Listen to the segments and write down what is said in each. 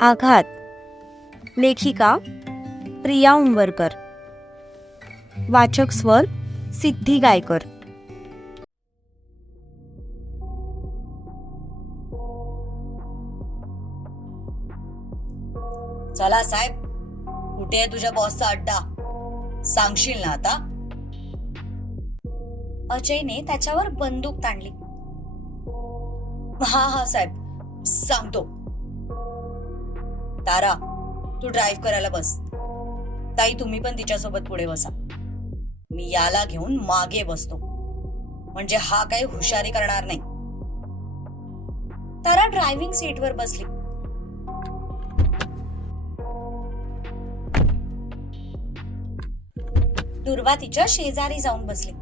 आघात. लेखिका प्रिया उंबरकर. वाचक स्वर सिद्धी गायकर. चला साहेब कुठे आहे तुझ्या बॉसचा अड्डा? सांगशील ना आता? अजयने त्याच्यावर बंदूक ताणली. हा हा साहेब सांगतो. तारा तू ड्राईव्ह करायला बस. ताई तुम्ही पण तिच्यासोबत पुढे बसा. मी याला घेऊन मागे बसतो. म्हणजे हा काही हुशारी करणार नाही. तारा ड्रायव्हिंग सीटवर बसली. दुर्वा तिच्या शेजारी जाऊन बसली.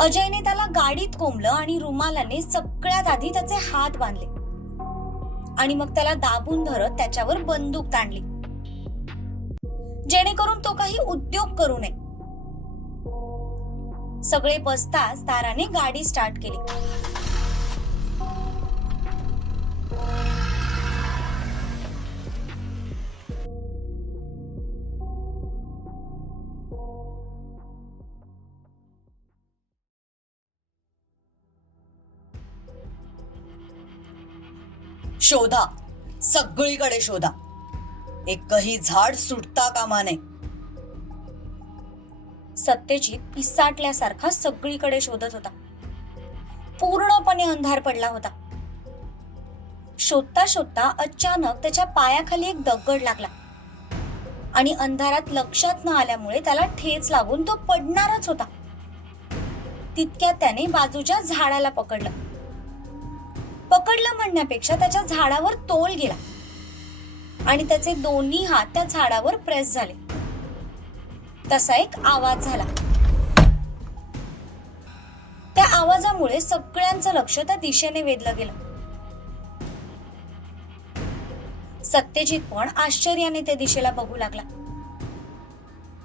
अजयने त्याला गाडीत कोंबलं आणि रुमालाने सगळ्यात आधी त्याचे हात बांधले. आणि मग त्याला दाबून धरत त्याच्यावर बंदूक ताणली. जेणेकरून तो काही उद्योग करू नये. सगळे बसताच ताराने गाडी स्टार्ट केली. शोधा. सगळीकडे शोधा. एकही झाड सुटता कामा नये. सत्यजित पिसाटल्यासारखा सगळीकडे शोधत होता. पूर्णपणे अंधार पडला होता. शोधता शोधता अचानक त्याच्या पायाखाली एक दगड लागला. आणि अंधारात लक्षात न आल्यामुळे त्याला ठेच लागून तो पडणारच होता. तितक्यात त्याने बाजूच्या झाडाला पकडलं. पकडलं म्हणण्यापेक्षा त्याच्या झाडावर तोल गेला. आणि त्याचे दोन्ही हात त्या झाडावर प्रेस झाले. तसा एक आवाज झाला. त्या आवाजामुळे सगळ्यांचं लक्ष त्या दिशेने वेधलं गेलं. सत्यजित पण आश्चर्याने त्या दिशेला बघू लागला.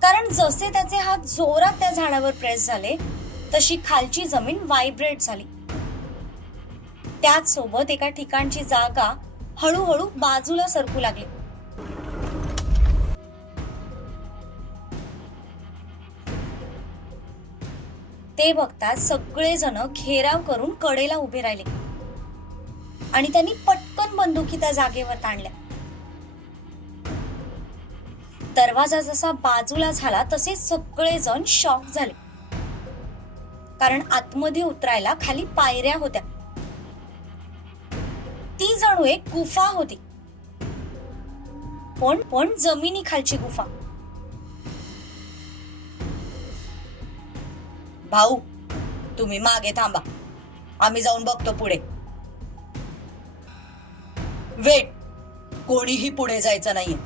कारण जसे त्याचे हात जोरात त्या झाडावर प्रेस झाले तशी खालची जमीन व्हायब्रेट झाली. त्याच सोबत एका ठिकाणची जागा हळूहळू बाजूला सरकू लागली. ते बघताच सगळेजण घेराव करून कडेला उभे राहिले. आणि त्यांनी पटकन बंदुकी त्या जागेवर ताणल्या. दरवाजा जसा बाजूला झाला तसे सगळेजण शॉक झाले. कारण आतमध्ये उतरायला खाली पायऱ्या होत्या. ती जणू एक गुफा होती. पण पण जमिनी खालची गुफा. भाऊ तुम्ही मागे थांबा. आम्ही जाऊन बघतो पुढे. वेट. कोणीही पुढे जायचं नाहीये.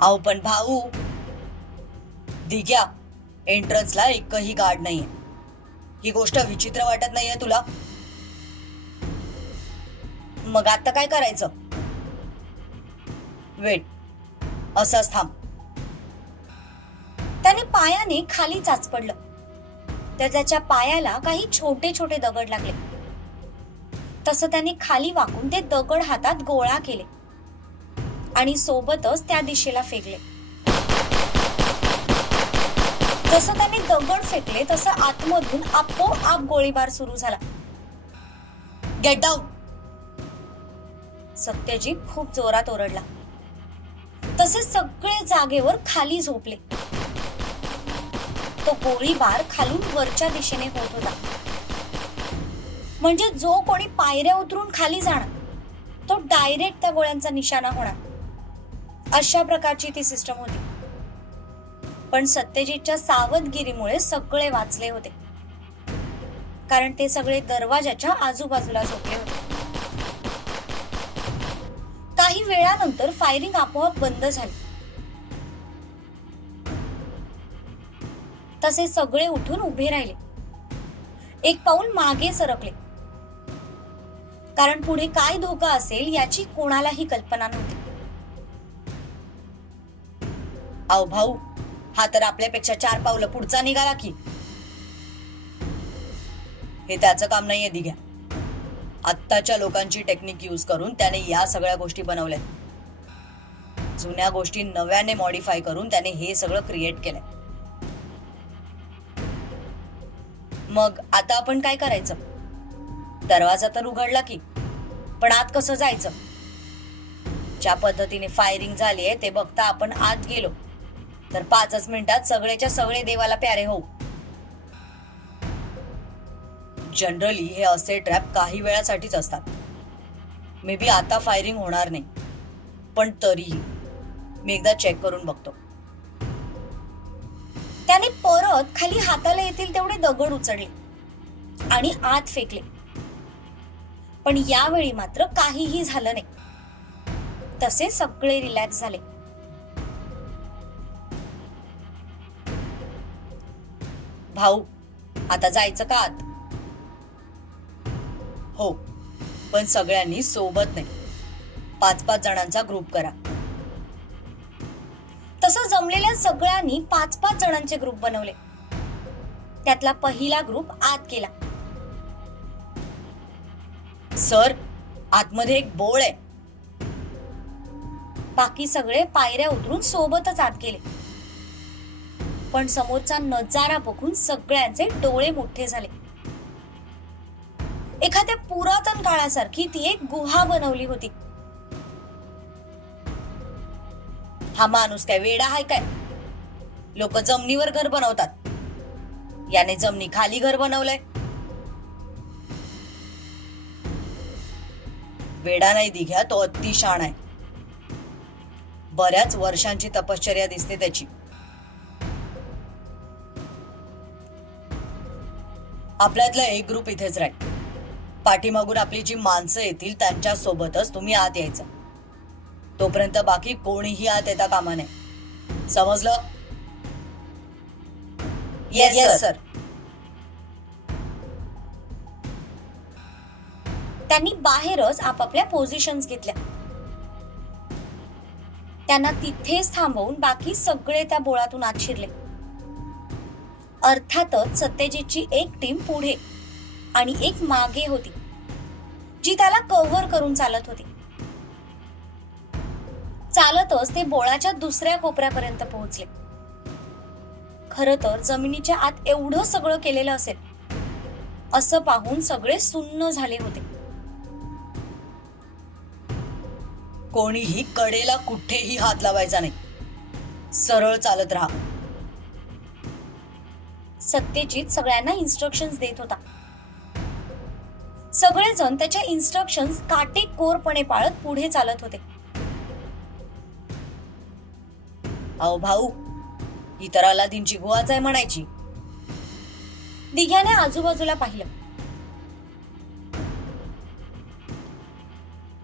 अहो पण भाऊ दिग्या एंट्रन्सला एकही गार्ड नाहीये. ही गोष्ट विचित्र वाटत नाहीये तुला? मग आता काय करायचं? वेट. असंच थांब. त्याने पायाने खाली चाच पडलं तर त्याच्या पायाला काही छोटे छोटे दगड लागले. तसं त्याने खाली वाकून ते दगड हातात गोळा केले. आणि सोबतच त्या दिशेला फेकले. जसं त्याने दगड फेकले तसं आतमधून आपोआप गोळीबार सुरू झाला. गेट डाऊन सत्यजित खूप जोरात ओरडला. तसे सगळे जागेवर खाली झोपले. तो गोळीबार खालून वरच्या दिशेने होत होता. म्हणजे जो कोणी पायऱ्या उतरून खाली जाणार तो डायरेक्ट त्या गोळ्यांचा निशाणा होणार. अशा प्रकारची ती सिस्टम होती. पण सत्यजितच्या सावधगिरीमुळे सगळे वाचले होते. कारण ते सगळे दरवाजाच्या आजूबाजूला झोपले होते. काही वेळानंतर फायरिंग आपोआप बंद झाली. तसे सगळे उठून उभे राहिले. एक पाऊल मागे सरकले. कारण पुढे काय धोका असेल याची कोणालाही कल्पना नव्हती. अहो भाऊ हा तर आपल्यापेक्षा चार पावलं पुढचा निघाला की. हे त्याचं काम नाहीये दिघ्या. आत्ताच्या लोकांची टेक्निक यूज करून त्याने या सगळ्या गोष्टी बनवल्या जुन्या गोष्टी नव्याने मॉडीफाय करून त्याने हे सगळं क्रिएट केलंय. मग आता आपण काय करायचं? दरवाजा तर उघडला की पण आत कसं जायचं? ज्या पद्धतीने फायरिंग झाली आहे ते बघता आपण आत गेलो. तर पाचच मिनिटात सगळेच्या सगळे देवाला प्यारे होऊ. जनरली हे असे ट्रॅप काही वेळासाठीच असतात. मे बी आता फायरिंग होणार नाही. पण तरीही मी एकदा चेक करून बघतो. त्याने परत खाली हाताला येतील तेवढे दगड उचलले आणि आत फेकले. पण यावेळी मात्र काहीही झालं नाही. तसे सगळे रिलॅक्स झाले. भाऊ आता जायचं का आत? हो पण सगळ्यांनी सोबत नाही. पाच पाच जणांचा ग्रुप करा. तसं जमलेल्या सगळ्यांनी पाच पाच जणांचे ग्रुप बनवले. त्यातला पहिला ग्रुप आत केला. सर आतमध्ये एक बोळ आहे. बाकी सगळे पायऱ्या उतरून सोबतच आत गेले. पण समोरचा नजारा बघून सगळ्यांचे डोळे मोठे झाले. एखाद्या पुरातन काळासारखी ती एक गुहा बनवली होती. हा माणूस काय वेडा आहे काय? लोक जमिनीवर घर बनवतात. याने जमिनी खाली घर बनवलंय. वेडा नाही दिघ्या तो अतिशाण आहे. बऱ्याच वर्षांची तपश्चर्या दिसते त्याची. आपल्यातला एक ग्रुप इथेच राहील. पाठीमागून आपली जी माणसं येतील त्यांच्या सोबतच तुम्ही आत यायचं. तोपर्यंत बाकी कोणीही आत येता कामा नये. समजलं? येस Yes, सर त्यांनी बाहेरच आपापल्या पोझिशन्स घेतल्या. त्यांना तिथेच थांबवून बाकी सगळे त्या बोळातून आत शिरले. अर्थातच सत्यजितची एक टीम पुढे. आणि एक मागे होती जी त्याला कव्हर करून चालत होती. चालतच ते बोळाच्या दुसऱ्या कोपऱ्यापर्यंत पोहोचले. खर तर जमिनीच्या आत एवढं सगळं केलेलं असेल असं पाहून सगळे सुन्न झाले होते. कोणीही कडेला कुठेही हात लावायचा नाही. सरळ चालत राहा. सत्यजित सगळ्यांना इन्स्ट्रक्शन्स देत होता. सगळेजण त्याच्या इन्स्ट्रक्शन्स काटेकोरपणे पाळत पुढे चालत होते. अहो भाऊ ही तर अलादीनची गुहाच आहे म्हणायची. दिघ्याने आजूबाजूला पाहिलं.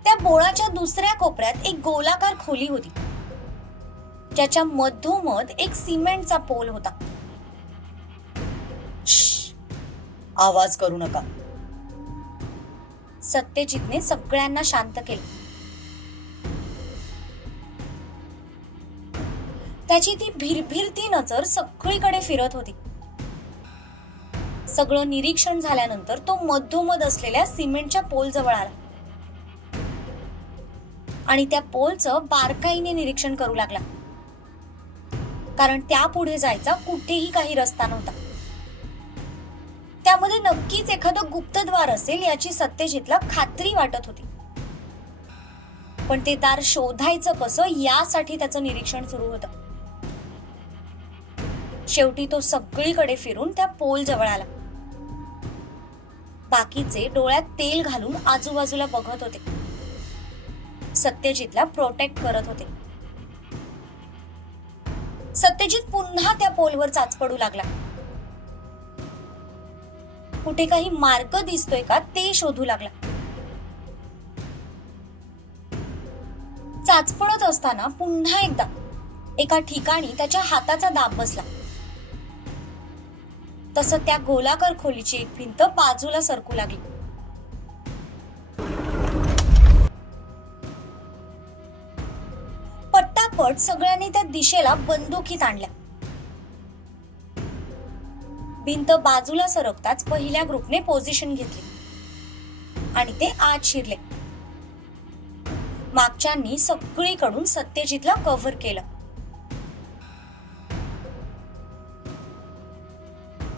त्या बोळाच्या दुसऱ्या कोपऱ्यात एक गोलाकार खोली होती. ज्याच्या मधोमध एक सिमेंटचा पोल होता. आवाज करू नका. सत्यजितने सगळ्यांना शांत केले. त्याची ती भिरभिरती नजर सगळीकडे फिरत होती. सगळं निरीक्षण झाल्यानंतर तो मधोमध असलेल्या सिमेंटच्या पोल जवळ आला. आणि त्या पोलचं बारकाईने निरीक्षण करू लागला. कारण त्या पुढे जायचा कुठेही काही रस्ता नव्हता. त्यामध्ये नक्कीच एखादं गुप्तद्वार असेल याची सत्यजितला खात्री वाटत होती. पण ते दार शोधायचं कसं यासाठी त्याचं निरीक्षण सुरू होतं. शेवटी तो सगळीकडे फिरून त्या पोल जवळ आला. बाकीचे डोळ्यात तेल घालून आजूबाजूला बघत होते. सत्यजितला प्रोटेक्ट करत होते. सत्यजित पुन्हा त्या पोलवर चाच पडू लागला. कुठे काही मार्ग दिसतोय का ते शोधू लागला. चाचपडत असताना पुन्हा एकदा एका ठिकाणी त्याच्या हाताचा दाब बसला. तसं त्या गोलाकार खोलीची एक भिंत बाजूला सरकू लागली. पट्टापट सगळ्यांनी त्या दिशेला बंदुकीत आणल्या. भिंत बाजूला सरकताच पहिल्या ग्रुपने पोझिशन घेतली. आणि ते आत शिरले. मागच्यांनी सगळीकडून सत्यजितला कव्हर केलं.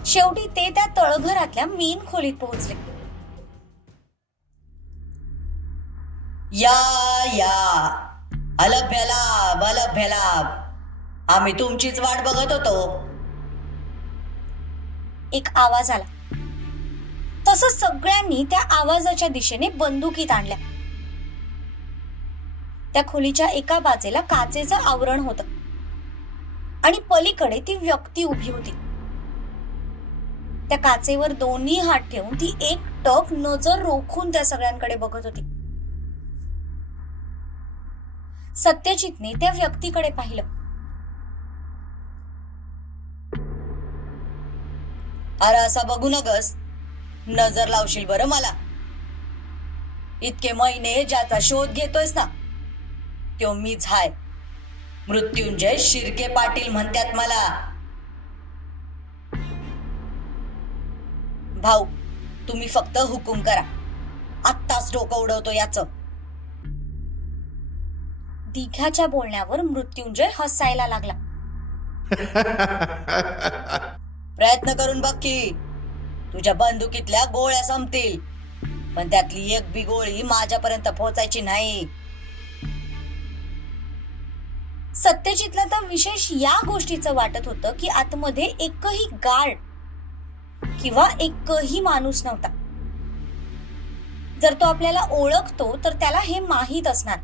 शेवटी ते त्या तळघरातल्या मेन खोलीत पोहोचले. या या. अलभ्य लाभ अलभ्य लाभ आम्ही तुमचीच वाट बघत होतो. एक आवाज आला. तसं सगळ्यांनी त्या आवाजाच्या दिशेने बंदुकीत आणल्या. त्या खोलीच्या एका बाजूला काचेचं आवरण होत. आणि पलीकडे ती व्यक्ती उभी होती. त्या काचेवर दोन्ही हात ठेवून ती एक टक नजर रोखून त्या सगळ्यांकडे बघत होती. सत्यजितने त्या व्यक्तीकडे पाहिलं. अरे असा बघू नगस. नजर लावशील बरं मला. इतके महिने ज्याचा शोध घेतोयस ना तो मीच हाय. मृत्युंजय शिर्के पाटील म्हणतात मला. भाऊ तुम्ही फक्त हुकूम करा. आत्ताच डोकं उडवतो याचं. दिघ्याच्या बोलण्यावर मृत्युंजय हसायला लागला. प्रयत्न करून बघ की तुझ्या बंदुकीतल्या गोळ्या संपतील पण त्यातली एक बी गोळी माझ्यापर्यंत पोहोचायची नाही. सत्यजितला तर विशेष या गोष्टीचं वाटत होतं की आतमध्ये एकही गार्ड किंवा एकही माणूस नव्हता. जर तो आपल्याला ओळखतो तर त्याला हे माहीत असणार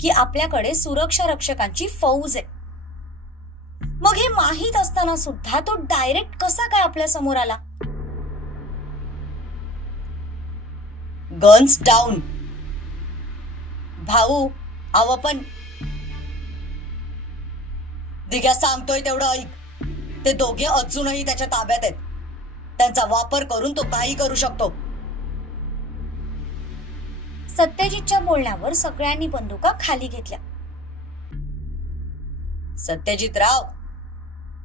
की आपल्याकडे सुरक्षा रक्षकांची फौज आहे. मग हे माहीत असताना सुद्धा तो डायरेक्ट कसा काय आपल्यासमोर आला? गन्स डाऊन भाऊ आव पण. दिघ्या सांगतोय तेवढं ऐक. ते दोघे अजूनही त्याच्या ताब्यात आहेत. त्यांचा वापर करून तो काही करू शकतो. सत्यजितच्या बोलण्यावर सगळ्यांनी बंदुका खाली घेतल्या. सत्यजित राव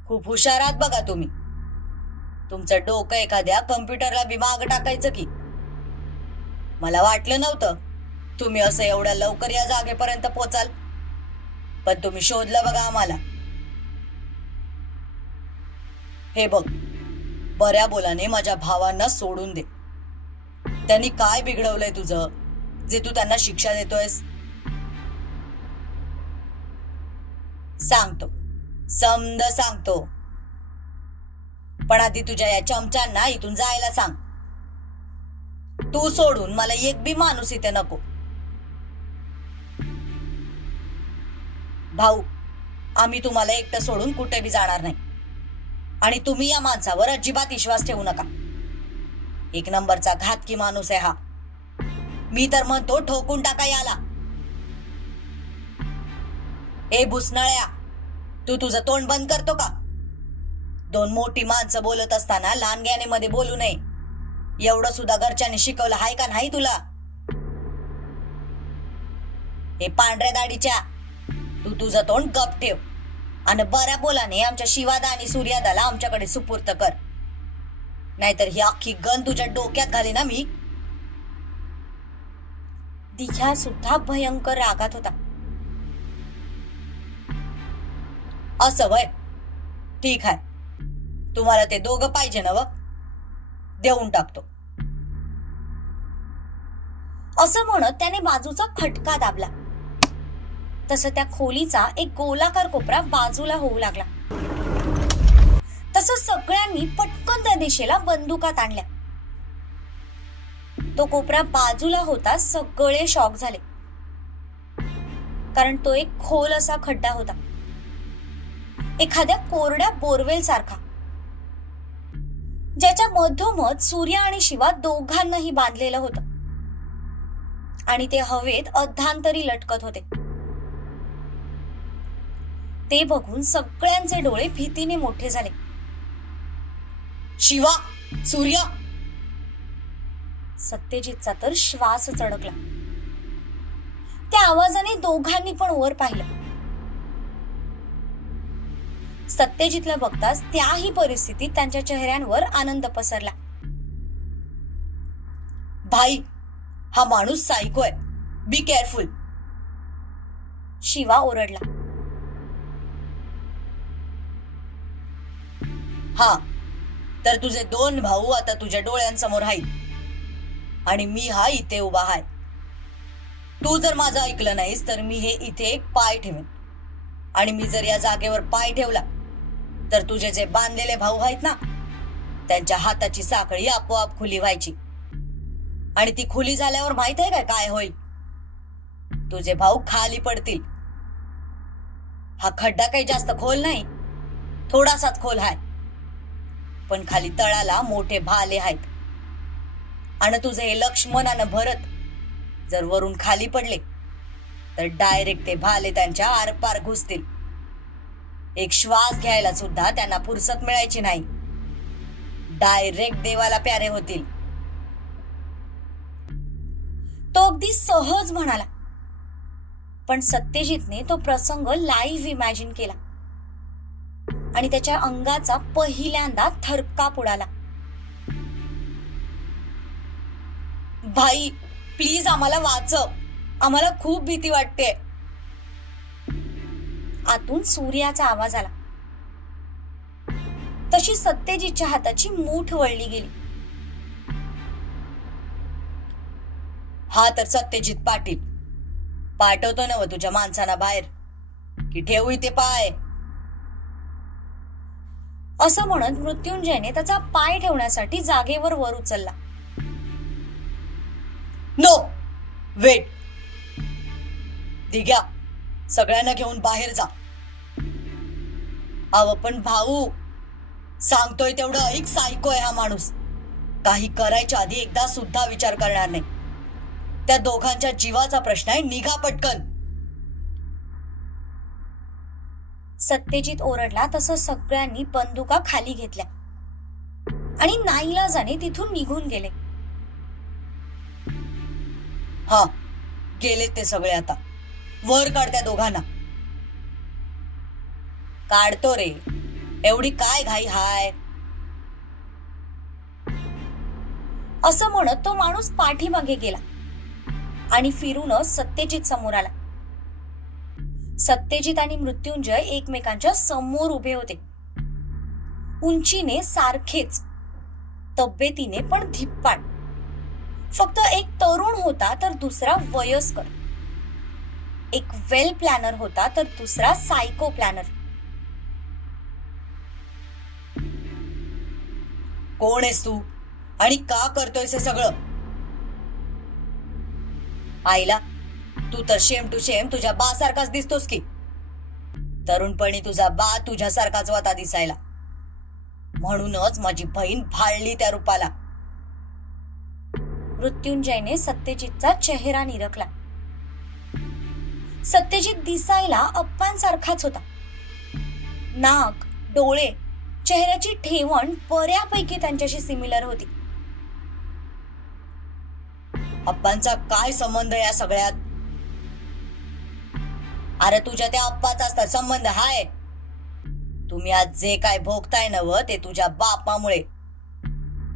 खूप हुशार आहात बघा तुम्ही. तुमचं डोकं एखाद्या कम्प्युटरला बी माग टाकायचं की. मला वाटलं नव्हतं तुम्ही असं एवढ्या लवकर या जागेपर्यंत पोचाल. पण तुम्ही शोधलं बघा आम्हाला. हे बघ बऱ्या बोलाने माझ्या भावांना सोडून दे. त्यांनी काय बिघडवलंय तुझं? जे तू त्यांना शिक्षा देतोयस सांगतो. समद सांगतो. पण आधी तुझ्या या चमच्यांना इथून जायला सांग. तू सोडून मला एक बी माणूस इथे नको. भाऊ आम्ही तुम्हाला एकटं सोडून कुठे बी जाणार नाही. आणि तुम्ही या माणसावर अजिबात विश्वास ठेवू नका. एक नंबरचा घातकी माणूस आहे हा. मी तर म्हणतो ठोकून टाका याला. ए भुसनाळ्या तू तुझं तोंड बंद करतो का? दोन मोठी माणसं बोलत असताना लहानमध्ये बोलू नये. एवढं सुद्धा घरच्यांनी शिकवलं हाय का नाही तुला? हे पांढऱ्या दाढीच्या तू तुझं तोंड गप ठेव. आणि बऱ्या बोलाने आमच्या शिवादा आणि सूर्यादाला आमच्याकडे सुपूर्त कर. नाहीतर ही अख्खी गन तुझ्या डोक्यात घाली ना मी. दिघ्या सुद्धा भयंकर रागात होता. असं वय. ठीक आहे. तुम्हाला ते दोघं पाहिजे ना व? देऊन टाकतो. असं म्हणत त्याने बाजूचा खटका दाबला. तसं त्या खोलीचा एक गोलाकार कोपरा बाजूला होऊ लागला. तसं सगळ्यांनी पटकन त्या दिशेला बंदुका ताणल्या तो कोपरा बाजूला होता सगळे शॉक झाले. कारण तो एक खोल असा खड्डा होता. एखाद्या कोरड्या बोरवेल सारखा ज्याच्या मधोमध सूर्य आणि शिवा दोघांनाही बांधलेलं होतं. आणि ते हवेत अधांतरी लटकत होते. ते बघून सगळ्यांचे डोळे भीतीने मोठे झाले. शिवा सूर्य! सत्यजितचा तर श्वास चढकला त्या आवाजाने दोघांनी पण वर पाहिलं. सत्यजितला बघताच त्याही परिस्थितीत त्यांच्या चेहऱ्यांवर आनंद पसरला. भाई हा माणूस सायको आहे. बी केअरफुल शिवा ओरडला. हा तर तुझे दोन भाऊ आता तुझ्या डोळ्यांसमोर आहेत आणि मी हा इथे उभा आहे. तू जर माझं ऐकलं नाहीस तर मी हे इथे एक पाय ठेवेन. आणि मी जर या जागेवर पाय ठेवला तर तुझे जे बांधलेले भाऊ आहेत ना त्यांच्या हाताची साखळी आपोआप खुली व्हायची. आणि ती खुली झाल्यावर माहीत आहे काय काय होईल? तुझे भाऊ खाली पडतील. हा खड्डा काही जास्त खोल नाही थोडासाच खोल आहे. पण खाली तळाला मोठे भाले आहेत. आणि तुझे हे लक्ष्मणानं भरत जर वरून खाली पडले तर डायरेक्ट ते भाले त्यांच्या आरपार घुसतील. एक श्वास घ्यायला सुद्धा त्यांना फुरसत मिळायची नाही. डायरेक्ट देवाला प्यारे होतील. तो अगदी सहज म्हणाला. पण सत्यजितने तो प्रसंग लाईव्ह इमॅजिन केला. आणि त्याच्या अंगाचा पहिल्यांदा थरकाप उडाला. भाई प्लीज आम्हाला वाचव. आम्हाला खूप भीती वाटते आतून सूर्याचा आवाज आला. तशी सत्यजितच्या हाताची मूठ वळली गेली. हा तर सत्यजित पाटील. पाठवतो ना व तुझ्या माणसांना बाहेर. कि ठेवू इथे पाय. असं म्हणत मृत्युंजयने त्याचा पाय ठेवण्यासाठी जागेवर वर उचलला. नो! वेट. दिग्या सगळ्यांना घेऊन बाहेर जा. अव पण भाऊ सांगतोय तेवढं ऐक सायकोय हा माणूस. काही करायच्या आधी एकदा सुद्धा विचार करणार नाही. त्या दोघांच्या जीवाचा प्रश्न आहे निघा पटकन. सत्यजित ओरडला तसं सगळ्यांनी बंदुका खाली घेतल्या. आणि नाईलाजाने तिथून निघून गेले. हा गेलेत ते सगळे आता. वर काढ त्या दोघांना. काढतो रे. एवढी काय घाई हाय? असं म्हणत तो माणूस पाठीमागे गेला आणि फिरूनच सत्यजित समोर आला. सत्यजित आणि मृत्युंजय एकमेकांच्या समोर उभे होते. उंचीने सारखेच तब्येतीने पण धिप्पाट फक्त एक तरुण होता तर दुसरा वयस्कर. एक वेल प्लॅनर होता तर दुसरा सायको प्लॅनर कोण आहेस तू? आणि का करतोयस हे सगळं? आईला तू तर शेम टू शेम तुझ्या बा सारखाच दिसतोस की. तरुणपणी तुझा बा तुझ्यासारखाच होता दिसायला. म्हणूनच माझी बहीण भाळली त्या रूपाला. मृत्युंजयने सत्यजितचा चेहरा निरखला. सत्यजित दिसायला अप्पांसारखाच होता. नाक डोळे चेहऱ्याची ठेवण बऱ्यापैकी त्यांच्याशी सिमिलर होती. अप्पांचा काय संबंध या सगळ्यात? अरे तुझ्या त्या अप्पाचा असता संबंध हाय. तुम्ही आज जे काय भोगताय नव ते तुझ्या बापामुळे.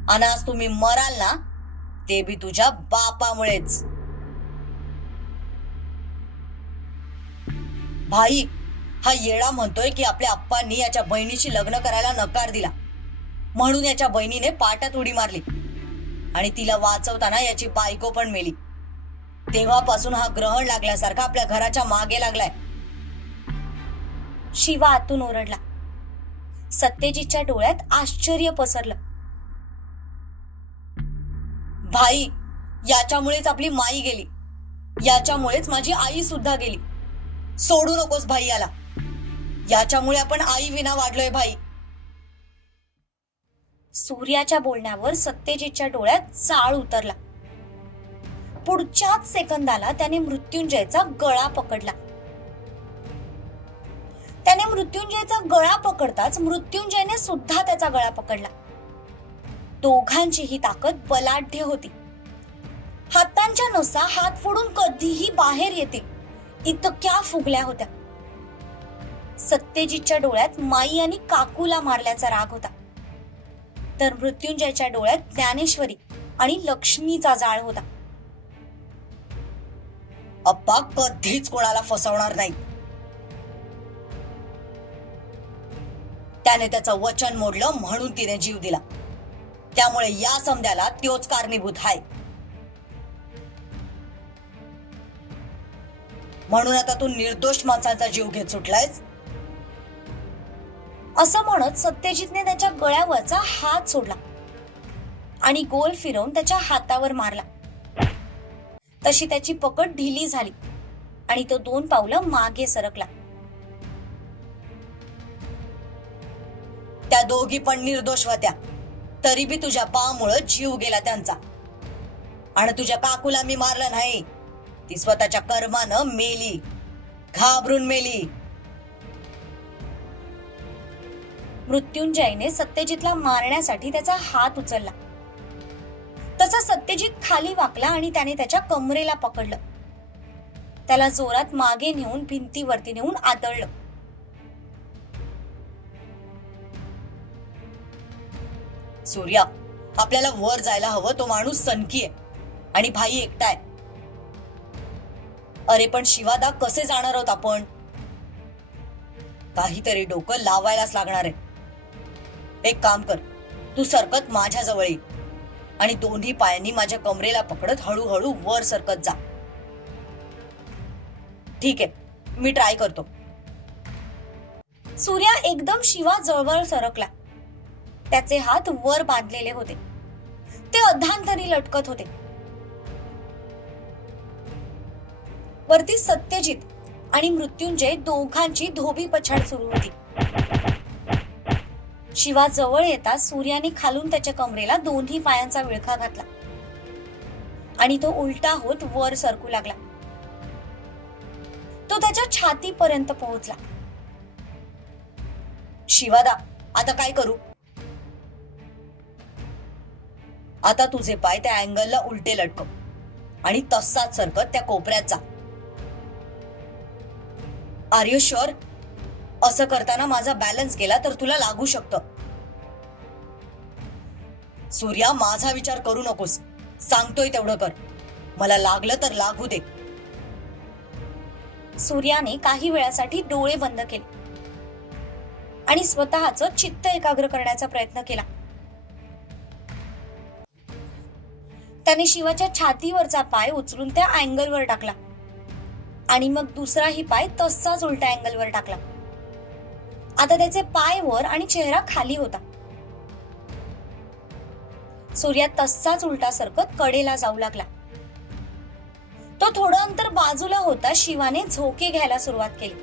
आणि आज तुम्ही मराल ना ते बी तुझ्या बापामुळेच. भाई हा येडा म्हणतोय की आपल्या आप्पांनी याच्या बहिणीशी लग्न करायला नकार दिला. म्हणून याच्या बहिणीने पाटात उडी मारली. आणि तिला वाचवताना याची बायको पण मेली. तेव्हापासून हा ग्रहण लागल्यासारखा आपल्या घराच्या मागे लागलाय. शिवा आतून ओरडला. सत्यजितच्या डोळ्यात आश्चर्य पसरलं. भाई याच्यामुळेच आपली माई गेली. याच्यामुळेच माझी आई सुद्धा गेली. सोडू नकोस भाई याला. याच्यामुळे आपण आई विना वाढलोय भाई. सूर्याच्या बोलण्यावर सत्यजितच्या डोळ्यात चाळ उतरला. पुढच्याच सेकंदाला त्याने मृत्युंजयचा गळा पकडला. त्याने मृत्युंजयचा गळा पकडताच मृत्युंजयने सुद्धा त्याचा गळा पकडला. दोघांचीही ताकद बलाढ्य होती. हातांच्या नसा हात फोडून कधीही बाहेर येतील इतक्या फुगल्या होत्या. सत्यजितच्या डोळ्यात माई आणि काकूला मारल्याचा राग होता. तर मृत्युंजयच्या डोळ्यात ज्ञानेश्वरी आणि लक्ष्मीचा जाळ होता. अप्पा कधीच कोणाला फसवणार नाही त्याने त्याचं वचन मोडलं म्हणून तिने जीव दिला. त्यामुळे या समद्याला त्योच कारणीभूत आहे म्हणून आता तू निर्दोष माणसाचा जीव घेत सुटलायस? असं म्हणत सत्यजितने त्याच्या गळ्यावरचा हात सोडला आणि गोल फिरवून त्याच्या हातावर मारला. तशी त्याची पकड ढिली झाली आणि तो दोन पावलं मागे सरकला. त्या दोघी पण निर्दोष होत्या. तरी बी तुझ्या पामुळं जीव गेला त्यांचा. आणि तुझ्या काकूला मी मारलं नाही. ती स्वतःच्या कर्मानं मेली. घाबरून मेली. मृत्युंजयने सत्यजितला मारण्यासाठी त्याचा हात उचलला. तसा सत्यजित खाली वाकला आणि त्याने त्याच्या कमरेला पकडलं. त्याला जोरात मागे नेऊन भिंतीवरती नेऊन आदळलं. सूर्या आपल्याला वर जायला हवं. तो माणूस सनकी आहे आणि भाई एकटाय अरे पण शिवादा कसे जाणार आहोत आपण? काहीतरी डोकं लावायलाच लागणार आहे. एक काम कर. तू सरकत माझ्याजवळ ये. आणि दोन्ही पायांनी माझ्या कमरेला पकडत हळूहळू वर सरकत जा. ठीक आहे. मी ट्राय करतो. सूर्या एकदम शिवा जवळ सरकला. त्याचे हात वर बांधलेले होते. ते अधांतरी लटकत होते. वरती सत्यजित आणि मृत्युंजय दोघांची धोबी पछाड सुरू होती. शिवा जवळ येता सूर्याने खालून त्याच्या कमरेला दोन्ही पायांचा विळखा घातला. आणि तो उलटा होत वर सरकू लागला. तो त्याच्या छातीपर्यंत पोहोचला. शिवादा आता काय करू? आता तुझे पाय त्या अँगलला उलटे लटकव आणि तसाच सरकत त्या कोपऱ्यात जा. आर यू शुअर असं करताना माझा बॅलन्स गेला तर तुला लागू शकतं. सूर्या माझा विचार करू नकोस. सांगतोय तेवढं कर. मला लागलं तर लागू दे. सूर्याने काही वेळासाठी डोळे बंद केले. आणि स्वतःच चित्त एकाग्र करण्याचा प्रयत्न केला. त्याने शिवाच्या छातीवरचा पाय उचलून त्या अँगलवर टाकला. आणि मग दुसराही पाय तसाच उलट्या अँगलवर टाकला. आता त्याचे पाय वर आणि चेहरा खाली होता. सूर्या तसाच उलटा सरकत कडेला जाऊ लागला. तो थोडं अंतर बाजूला होता शिवाने झोके घ्यायला सुरुवात केली.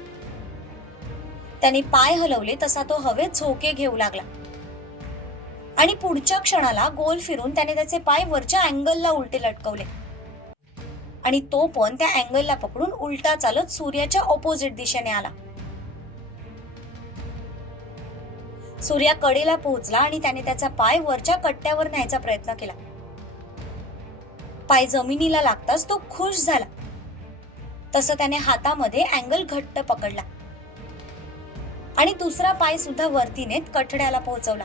त्याने पाय हलवले तसा तो हवेत झोके घेऊ लागला. आणि पुढच्या क्षणाला गोल फिरून त्याने त्याचे पाय वरच्या अँगलला उलटे लटकवले. आणि तो पण त्या अँगलला पकडून उलटा चालत सूर्याच्या ऑपोजिट दिशेने आला. सूर्या कडेला पोहोचला आणि त्याने त्याचा पाय वरच्या कट्ट्यावर न्यायचा प्रयत्न केला. पाय जमिनीला लागताच तो खुश झाला. तसं त्याने हातामध्ये अँगल घट्ट पकडला. आणि दुसरा पाय सुद्धा वरती नेत कठड्याला पोहोचवला.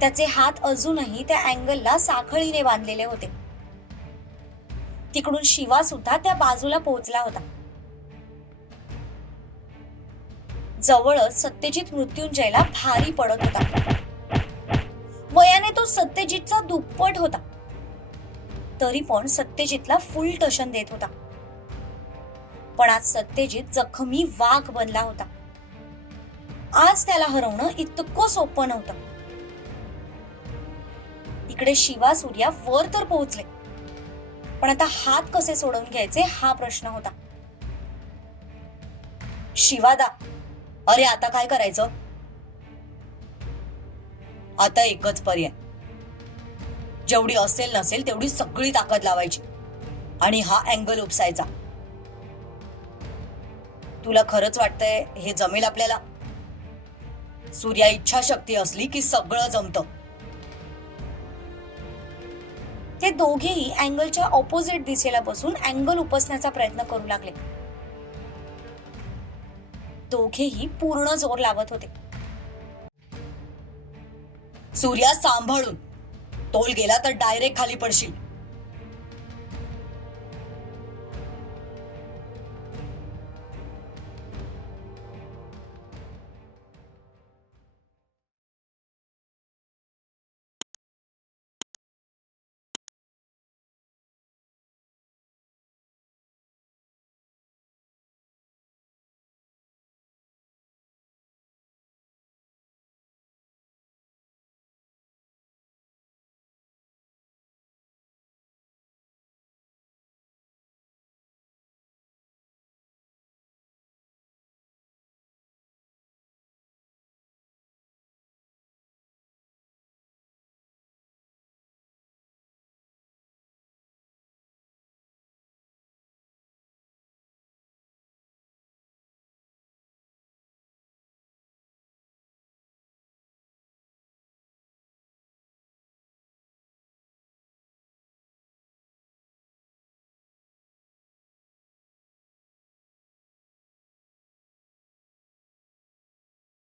त्याचे हात अजूनही त्या अँगलला साखळीने बांधलेले होते. तिकडून शिवा सुद्धा त्या बाजूला पोहोचला होता. जवळच सत्यजित मृत्युंजयला भारी पडत होता. वयाने तो सत्यजितचा दुप्पट होता. तरी पण सत्यजितला फुल टशन देत होता. पण आज सत्यजित जखमी वाघ बनला होता. आज त्याला हरवणं इतकं सोपं नव्हतं. इकडे शिवा सूर्या वर तर पोहोचले. पण आता हात कसे सोडवून घ्यायचे हा प्रश्न होता. शिवादा अरे आता काय करायचं? आता एकच पर्याय. जेवढी असेल नसेल तेवढी सगळी ताकद लावायची. आणि हा अँगल उपसायचा. तुला खरंच वाटतंय हे जमेल आपल्याला? सूर्या इच्छाशक्ती असली की सगळं जमत. ते दोघेही अँगलच्या ऑपोजिट दिशेला बसून अँगल उपसण्याचा प्रयत्न करू लागले. दोघेही पूर्ण जोर लावत होते. सूर्या सांभाळून. तोल गेला तर डायरेक्ट खाली पडशील.